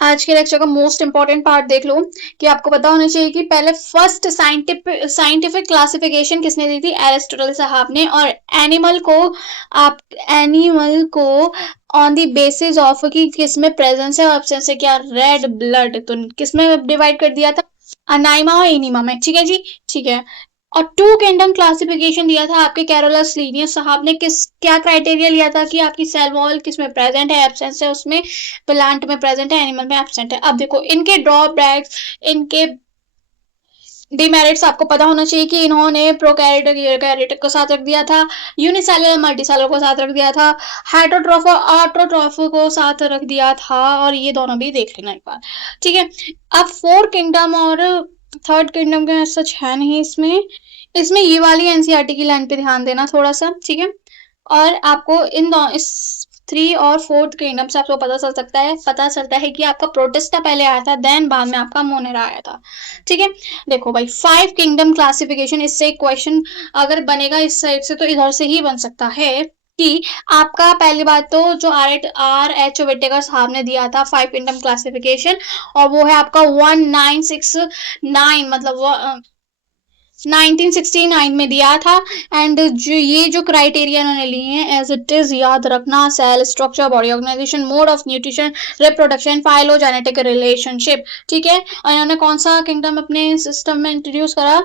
आज के लेक्चर का मोस्ट इंपॉर्टेंट पार्ट देख लो कि आपको पता होना चाहिए कि पहले फर्स्ट साइंटिफिक क्लासिफिकेशन किसने दी थी, एरिस्टोटल साहब ने। और एनिमल को आप एनिमल को ऑन द बेसिस ऑफ कि किसमें प्रेजेंस है और एब्सेंस है, क्या रेड ब्लड, तो किसमें डिवाइड कर दिया था, अनाइमा और एनिमा में। ठीक है जी, ठीक है। और टू किंगडम क्लासिफिकेशन दिया था आपके कैरोलस लीनियस साहब ने। किस क्या क्राइटेरिया लिया था कि आपकी सेल वॉल किसमें प्रेजेंट है, एब्सेंस है, उसमें प्लांट में प्रेजेंट है, एनिमल में एब्सेंट है। अब देखो इनके ड्रॉबैक्स, इनके डिमेरिट्स आपको पता होना चाहिए कि इन्होंने प्रोकैरियोटिक यूकैरियोटिक को साथ रख दिया था, यूनिसेलुलर मल्टीसेलुलर को साथ रख दिया था, हेटरोट्रॉफ और ऑटोट्रॉफ को साथ रख दिया था। और ये दोनों भी देख लेना एक बार, ठीक है। अब फोर्थ किंगडम और थर्ड किंगडम के सच है नहीं इसमें। इसमें ये वाली एनसीईआरटी की लाइन पे ध्यान देना थोड़ा सा, ठीक है। और आपको इस थ्री और फोर्थ किंगडम से आपको पता चलता है कि आपका प्रोटेस्टा पहले आया था, देन बाद में आपका मोनेरा आया था, ठीक है। देखो भाई, फाइव किंगडम क्लासिफिकेशन, इससे क्वेश्चन अगर बनेगा इस साइड से तो इधर से ही बन सकता है कि आपका पहली बात तो जो आर एच विटेकर साहब ने दिया था फाइव किंगडम क्लासिफिकेशन, और वो है आपका 1969, मतलब 1969 में दिया था। एंड जो क्राइटेरिया उन्होंने लिए हैं एज इट इज याद रखना, cell structure, body organisation, mode of nutrition, reproduction, phylogenetic relationship, ठीक है। और इन्होंने कौन सा किंगडम अपने सिस्टम में इंट्रोड्यूस करा,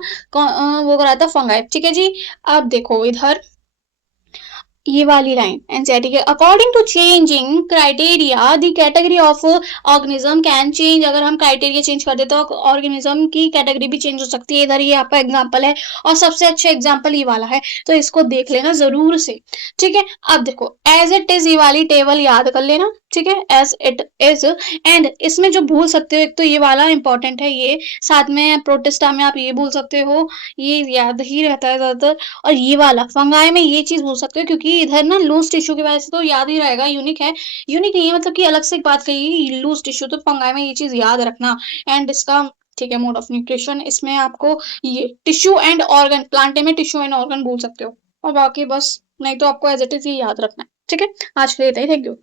वो करा था फंगाई, ठीक है जी। अब देखो इधर ये वाली लाइन एनसीईआरटी के according to changing criteria the category of organism can change. अगर हम क्राइटेरिया चेंज कर दे तो ऑर्गेनिज्म की कैटेगरी भी चेंज हो सकती है। इधर ये आपका एग्जांपल है और सबसे अच्छा एग्जांपल ये वाला है, तो इसको देख लेना जरूर से, ठीक है। अब देखो एज इट इज ये वाली टेबल याद कर लेना, ठीक है, एज इट इज। एंड इसमें जो भूल सकते हो, एक तो ये वाला इंपॉर्टेंट है, ये साथ में प्रोटेस्टा में आप ये भूल सकते हो, ये याद ही रहता है ज्यादातर। और ये वाला फंगाई में ये चीज भूल सकते हो क्योंकि इधर ना लूज टिश्यू की वजह से तो याद ही रहेगा, यूनिक है। यूनिक नहीं है मतलब कि अलग से एक बात कही, लूज टिश्यू, तो फंगाई में ये चीज याद रखना। एंड इसका, ठीक है, मोड ऑफ न्यूट्रिशन, इसमें आपको ये टिश्यू एंड ऑर्गन, प्लांटे में टिश्यू एंड ऑर्गन भूल सकते हो, और बाकी बस नहीं तो आपको एज इट इज ही याद रखना है, ठीक है। आज के लिए थैंक यू।